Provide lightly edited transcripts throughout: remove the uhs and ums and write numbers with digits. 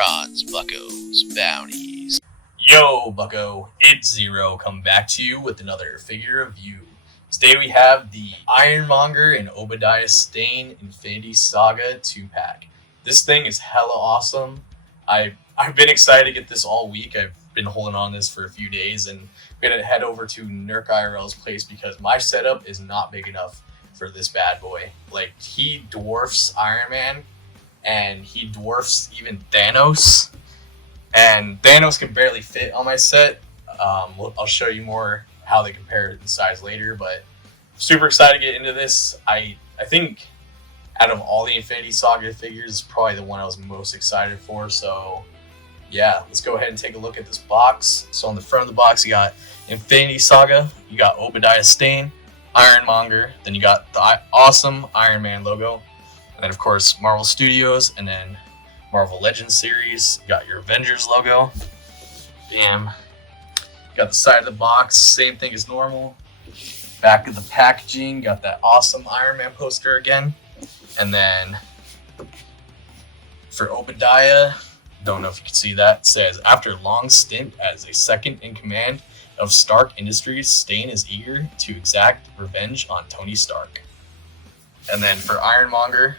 BronzeBucko'sBounties. Yo, Bucko, it's Zero coming back to you with another figure review. Today we have the Monger and Obadiah Stane Infinity Saga 2-pack. This thing is hella awesome. I've been excited to get this all week. I've been holding on this for a few days, and I'm gonna head over to Nurk IRL's place because my setup is not big enough for this bad boy. Like, he dwarfs Iron Man, and he dwarfs even Thanos. And Thanos can barely fit on my set. I'll show you more how they compare in size later, but super excited to get into this. I think out of all the Infinity Saga figures, it's probably the one I was most excited for. So yeah, let's go ahead and take a look at this box. So on the front of the box, you got Infinity Saga, you got Obadiah Stane, Ironmonger, then you got the awesome Iron Man logo, and then of course Marvel Studios, and then Marvel Legends series. You got your Avengers logo. Bam. Got the side of the box, same thing as normal. Back of the packaging, got that awesome Iron Man poster again. And then for Obadiah, don't know if you can see that, it says, after a long stint as a second in command of Stark Industries, Stane is eager to exact revenge on Tony Stark. And then for Ironmonger,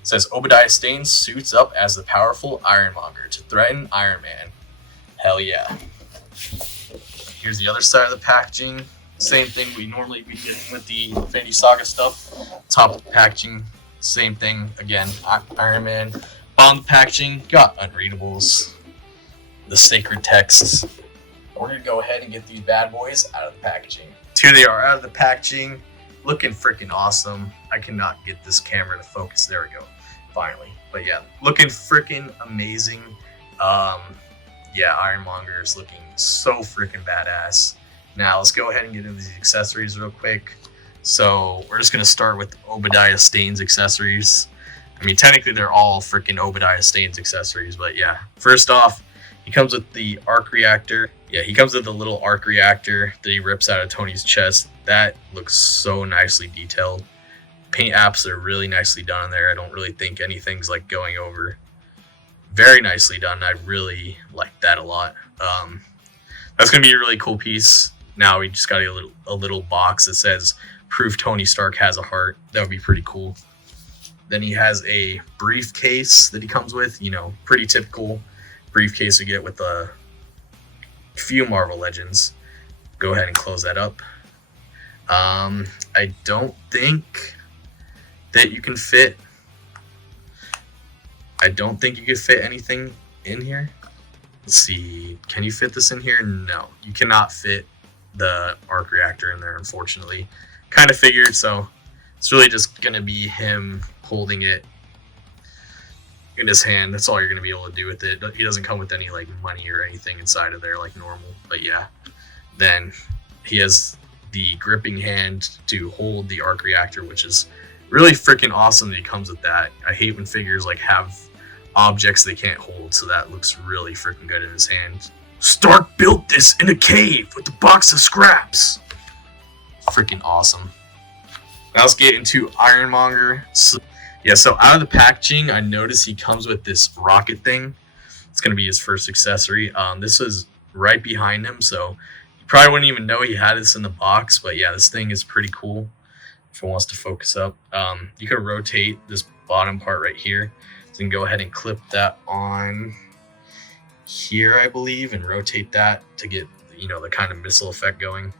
it says, Obadiah Stane suits up as the powerful Ironmonger to threaten Iron Man. Hell yeah. Here's the other side of the packaging. Same thing we normally be getting with the Infinity Saga stuff. Top of the packaging, same thing. Again, Iron Man. Bottom of the packaging, got unreadables. The sacred texts. We're going to go ahead and get these bad boys out of the packaging. Here they are out of the packaging. Looking freaking awesome. I cannot get this camera to focus. There we go. Finally. But yeah, looking freaking amazing. Yeah, Ironmonger is looking so freaking badass. Now let's go ahead and get into these accessories real quick. So we're just going to start with Obadiah Stane's accessories. I mean, technically they're all freaking Obadiah Stane's accessories, but yeah. First off, he comes with the arc reactor. Yeah, he comes with the little arc reactor that he rips out of Tony's chest. That looks so nicely detailed. Paint apps are really nicely done in there. I don't really think anything's like going over. Very nicely done. I really like that a lot. That's going to be a really cool piece. Now we just got a little box that says, proof Tony Stark has a heart. That would be pretty cool. Then he has a briefcase that he comes with. You know, pretty typical briefcase we get with a few Marvel Legends. Go ahead and close that up. I don't think that you can fit. I don't think you could fit anything in here. Let's see. Can you fit this in here? No, you cannot fit the arc reactor in there, unfortunately. Kind of figured, so it's really just going to be him holding it in his hand. That's all you're going to be able to do with it. He doesn't come with any like money or anything inside of there like normal, but yeah. Then he has the gripping hand to hold the arc reactor, which is really freaking awesome that he comes with that. I hate when figures like have objects they can't hold, so that looks really freaking good in his hand. Stark built this in a cave with a box of scraps. Freaking awesome. Now let's get into Ironmonger. So out of the packaging, I noticed he comes with this rocket thing. It's going to be his first accessory. This is right behind him, so you probably wouldn't even know he had this in the box, but yeah, this thing is pretty cool. If it wants to focus up, you can rotate this bottom part right here. So you can go ahead and clip that on here, I believe, and rotate that to get, you know, the kind of missile effect going.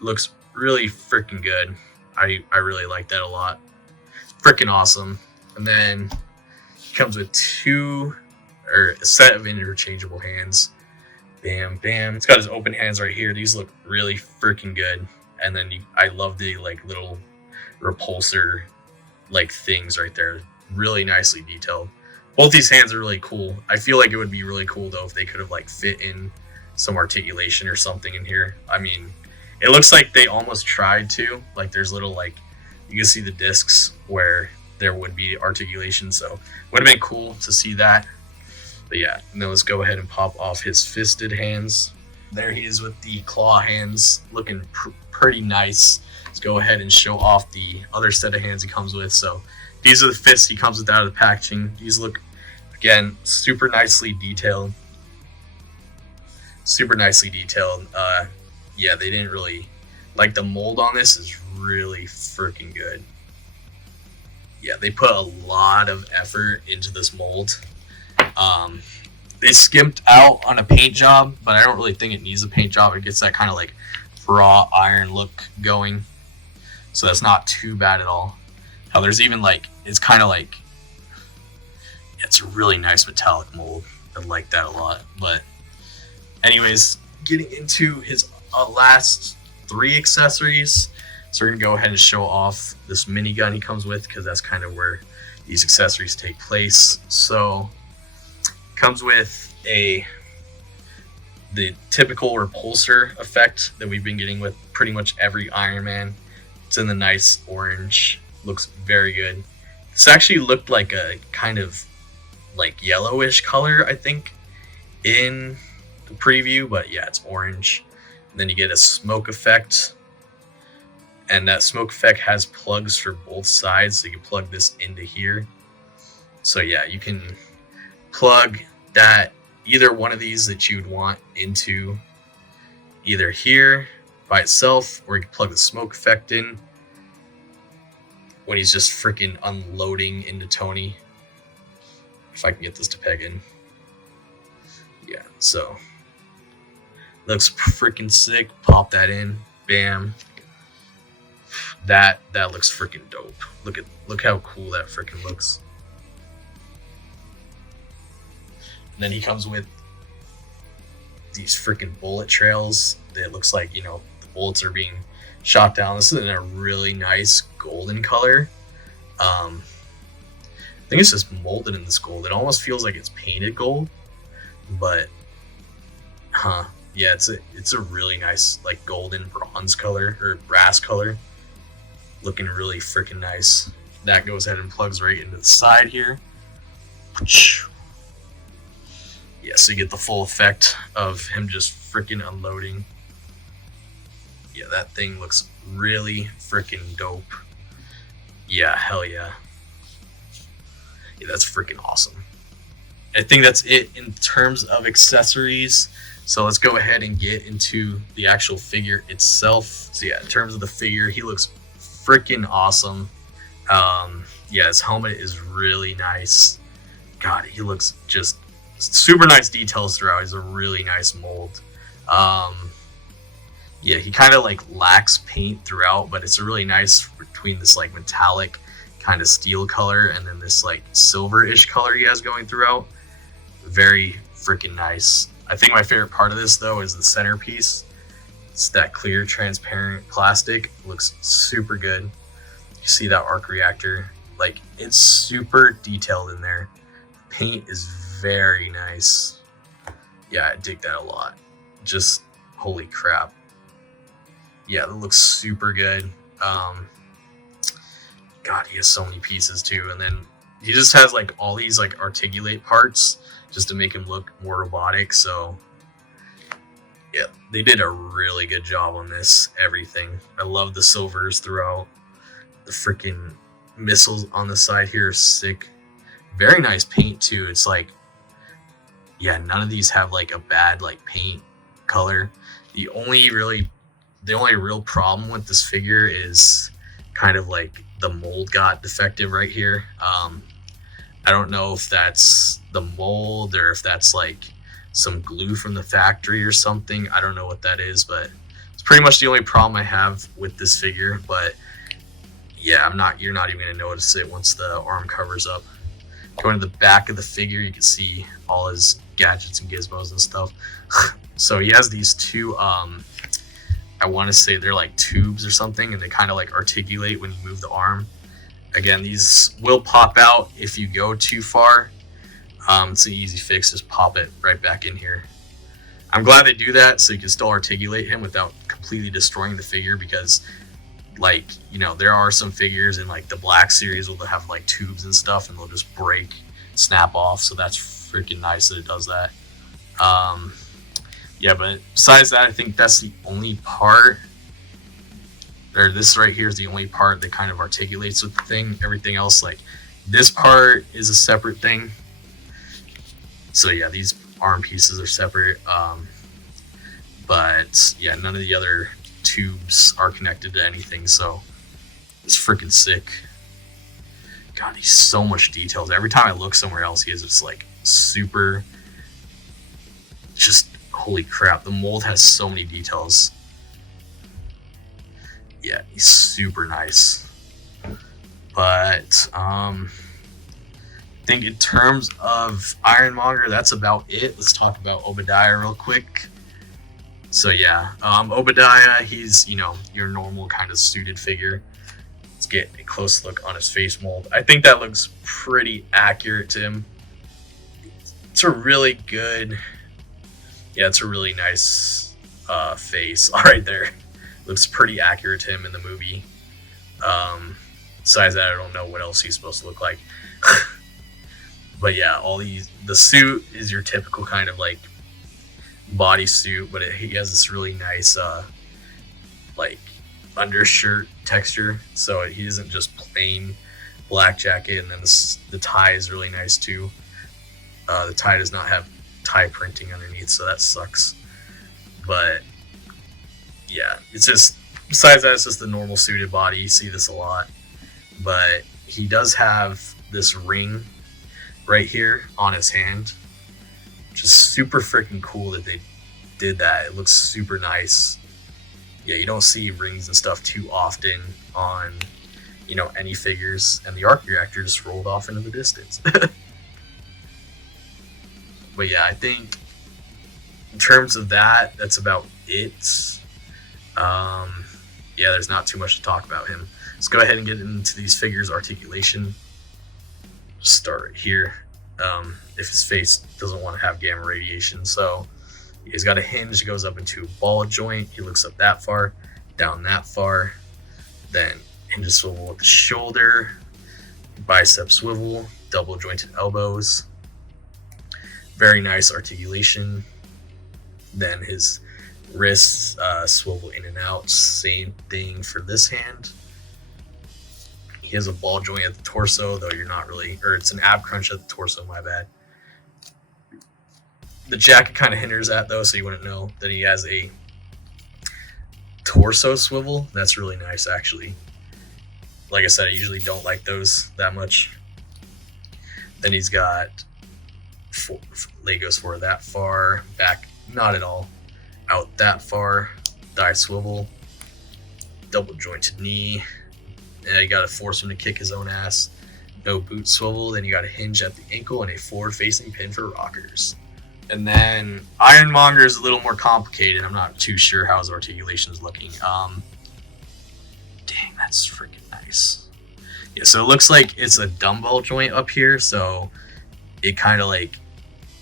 Looks really freaking good. I really like that a lot. Freaking awesome. And then it comes with a set of interchangeable hands. Bam, bam. It's got his open hands right here. These look really freaking good. And then I love the like little repulsor like things right there. Really nicely detailed. Both these hands are really cool. I feel like it would be really cool though if they could have like fit in some articulation or something in here. I mean, it looks like they almost tried to. Like there's little like, you can see the discs where there would be articulation. So would have been cool to see that. But yeah, now let's go ahead and pop off his fisted hands. There he is with the claw hands, looking pretty nice. Let's go ahead and show off the other set of hands he comes with. So these are the fists he comes with out of the packaging. These look, again, super nicely detailed. Yeah, they didn't really, like, the mold on this is really freaking good. Yeah, they put a lot of effort into this mold. They skimped out on a paint job, but I don't really think it needs a paint job. It gets that kind of like raw iron look going, so that's not too bad at all. How there's even like, it's kind of like, it's a really nice metallic mold. I like that a lot. But anyways, getting into his last 3 accessories. So we're gonna go ahead and show off this minigun he comes with, because that's kind of where these accessories take place. So comes with the typical repulsor effect that we've been getting with pretty much every Iron Man. It's in the nice orange, looks very good. This actually looked like a kind of like yellowish color, I think, in the preview, but yeah, it's orange. And then you get a smoke effect, and that smoke effect has plugs for both sides, so you can plug this into here. So yeah, you can plug that, either one of these that you'd want, into either here by itself, or you can plug the smoke effect in when he's just freaking unloading into Tony. If I can get this to peg in. Yeah, so looks freaking sick. Pop that in, bam. That looks freaking dope. Look how cool that freaking looks. And then he comes with these freaking bullet trails that looks like, you know, the bullets are being shot down. This is in a really nice golden color. I think it's just molded in this gold. It almost feels like it's painted gold, but yeah, it's a really nice like golden bronze color or brass color, looking really freaking nice. That goes ahead and plugs right into the side here. Yeah, so you get the full effect of him just freaking unloading. Yeah, that thing looks really freaking dope. Yeah, hell yeah. Yeah, that's freaking awesome. I think that's it in terms of accessories. So let's go ahead and get into the actual figure itself. So yeah, in terms of the figure, he looks freaking awesome. Yeah, his helmet is really nice. God, he looks just super nice details throughout. He's a really nice mold. Yeah, he kind of like lacks paint throughout, but it's a really nice between this like metallic kind of steel color and then this like silver-ish color he has going throughout. Very freaking nice. I think my favorite part of this though is the centerpiece. It's that clear transparent plastic. It looks super good. You see that arc reactor, like it's super detailed in there. Paint is very nice. Yeah, I dig that a lot. Just holy crap. Yeah, that looks super good. God, he has so many pieces too, and then he just has like all these like articulate parts just to make him look more robotic. So yeah, they did a really good job on this everything. I love the silvers throughout. The freaking missiles on the side here are sick. Very nice paint too. It's like, yeah, none of these have like a bad like paint color. The only real problem with this figure is kind of like the mold got defective right here. I don't know if that's the mold or if that's like some glue from the factory or something. I don't know what that is, but it's pretty much the only problem I have with this figure. But yeah, you're not even gonna notice it once the arm covers up. Going to the back of the figure, you can see all his gadgets and gizmos and stuff. So he has these two, I want to say they're like tubes or something, and they kind of like articulate when you move the arm. Again, these will pop out if you go too far. It's an easy fix, just pop it right back in here. I'm glad they do that so you can still articulate him without completely destroying the figure, because like, you know, there are some figures in like the Black series where they'll have like tubes and stuff and they'll just break, snap off. So that's freaking nice that it does that. Yeah, but besides that, I think that's the only part or this right here is the only part that kind of articulates with the thing. Everything else, like this part, is a separate thing. So yeah, these arm pieces are separate. But yeah, none of the other tubes are connected to anything, so it's freaking sick. God, he's so much details. Every time I look somewhere else, he has this like super, just holy crap. The mold has so many details. Yeah, he's super nice. But I think in terms of Ironmonger, that's about it. Let's talk about Obadiah real quick. So yeah, Obadiah, he's, you know, your normal kind of suited figure. Let's get a close look on his face mold. I think that looks pretty accurate to him. It's a really good, yeah, it's a really nice face. All right, there. Looks pretty accurate to him in the movie. Besides that, I don't know what else he's supposed to look like. But yeah, the suit is your typical kind of like bodysuit, but he has this really nice like undershirt texture, so he isn't just plain black jacket. And then the tie is really nice too. The tie does not have tie printing underneath, so that sucks. But yeah, it's just, besides that, it's just the normal suited body. You see this a lot, but he does have this ring right here on his hand, which is super freaking cool that they did that. It looks super nice. Yeah, you don't see rings and stuff too often on, you know, any figures, and the arc reactor just rolled off into the distance. But yeah, I think in terms of that, that's about it. Yeah, there's not too much to talk about him. Let's go ahead and get into these figures' articulation. Start right here. If his face doesn't want to have gamma radiation, so he's got a hinge that goes up into a ball joint. He looks up that far, down that far, then hinge swivel with the shoulder, bicep swivel, double jointed elbows. Very nice articulation. Then his wrists swivel in and out. Same thing for this hand. He has a ball joint at the torso, though you're not really, or it's an ab crunch at the torso, my bad. The jacket kind of hinders that though, so you wouldn't know. Then he has a torso swivel. That's really nice, actually. Like I said, I usually don't like those that much. Then he's got leg goes forward that far, back not at all, out that far, thigh swivel, double jointed knee. And you gotta force him to kick his own ass. No boot swivel. Then you got a hinge at the ankle and a forward-facing pin for rockers. And then Ironmonger is a little more complicated. I'm not too sure how his articulation is looking. Dang, that's freaking nice. Yeah, so it looks like it's a dumbbell joint up here, so it kind of like,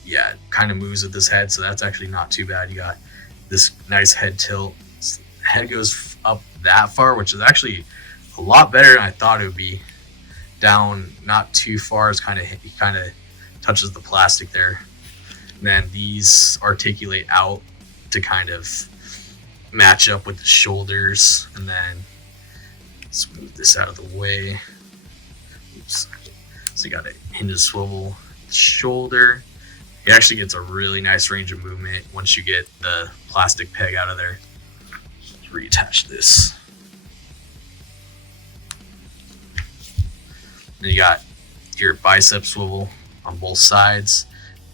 yeah, kind of moves with his head, so that's actually not too bad. You got this nice head tilt. Head goes up that far, which is actually a lot better than I thought it would be. Down not too far, is kind of, he kind of touches the plastic there. And then these articulate out to kind of match up with the shoulders. And then let's move this out of the way. Oops. So you got a hinge swivel, shoulder. It actually gets a really nice range of movement once you get the plastic peg out of there. Let's reattach this. Then you got your bicep swivel on both sides.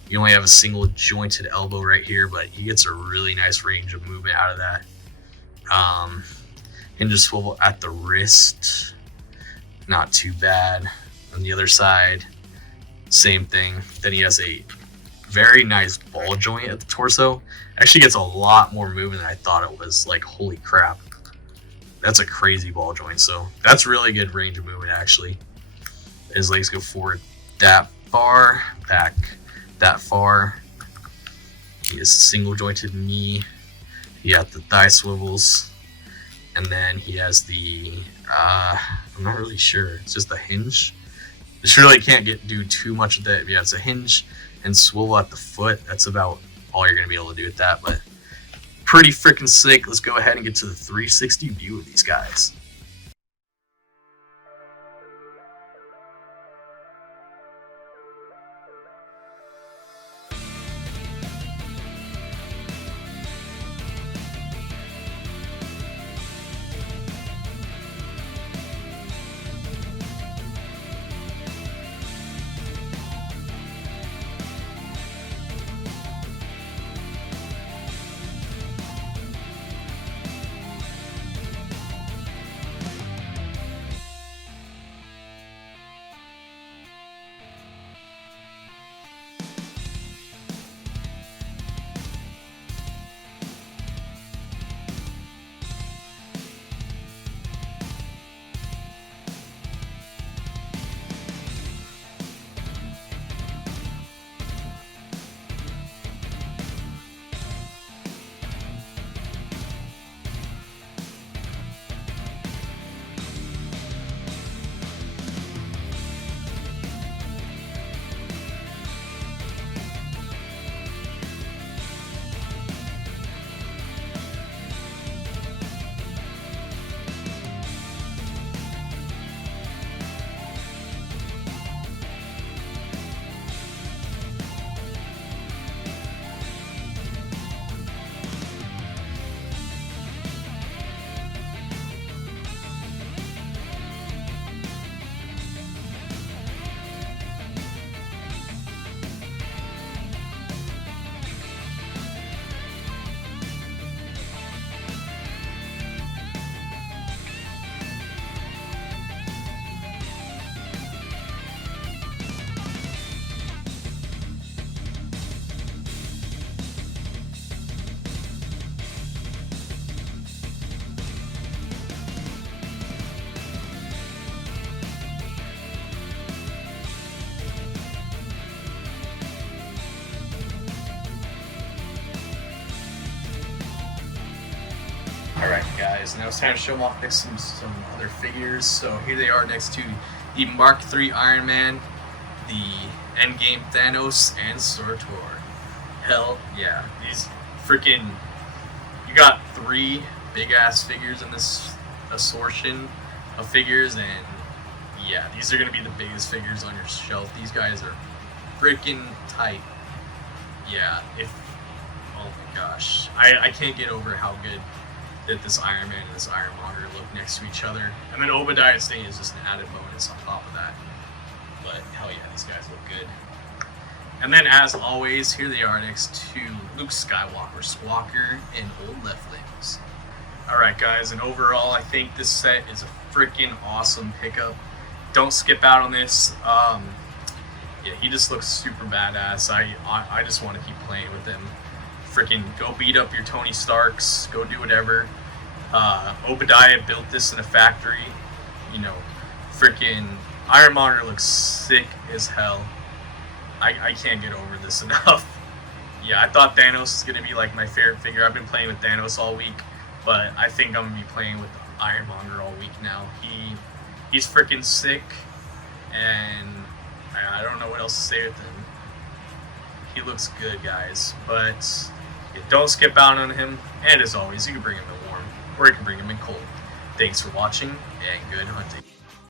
You only have a single jointed elbow right here, but he gets a really nice range of movement out of that. Hinge swivel at the wrist, not too bad. On the other side, same thing. Then he has a very nice ball joint at the torso. Actually gets a lot more movement than I thought it was. Like, holy crap. That's a crazy ball joint. So that's really good range of movement, actually. His legs go forward that far, back that far. He has a single jointed knee. He got the thigh swivels. And then he has the, I'm not really sure. It's just a hinge. Just really can't do too much with it. Yeah, it's a hinge and swivel at the foot. That's about all you're going to be able to do with that. But pretty freaking sick. Let's go ahead and get to the 360 view of these guys. Alright guys, now it's time to show them off next to some other figures. So here they are next to the Mark III Iron Man, the Endgame Thanos, and Surtur. Hell yeah, these freaking, you got 3 big ass figures in this assortment of figures, and yeah, these are going to be the biggest figures on your shelf. These guys are freaking tight. Yeah, oh my gosh, I can't get over how good that this Iron Man and this Iron Monger look next to each other. And then Obadiah and Stane is just an added bonus on top of that. But hell yeah, these guys look good. And then as always, here they are next to Luke Skywalker, Squawker, and Old Leftlings. Alright guys, and overall I think this set is a freaking awesome pickup. Don't skip out on this. Yeah, he just looks super badass. I just want to keep playing with him. Freaking go beat up your Tony Starks, go do whatever. Obadiah built this in a factory. You know, freaking Ironmonger looks sick as hell. I can't get over this enough. Yeah, I thought Thanos was gonna be like my favorite figure. I've been playing with Thanos all week, but I think I'm gonna be playing with Ironmonger all week now. He's freaking sick, and I don't know what else to say with him. He looks good, guys, but don't skip out on him, and as always, you can bring him in warm, or you can bring him in cold. Thanks for watching, and good hunting.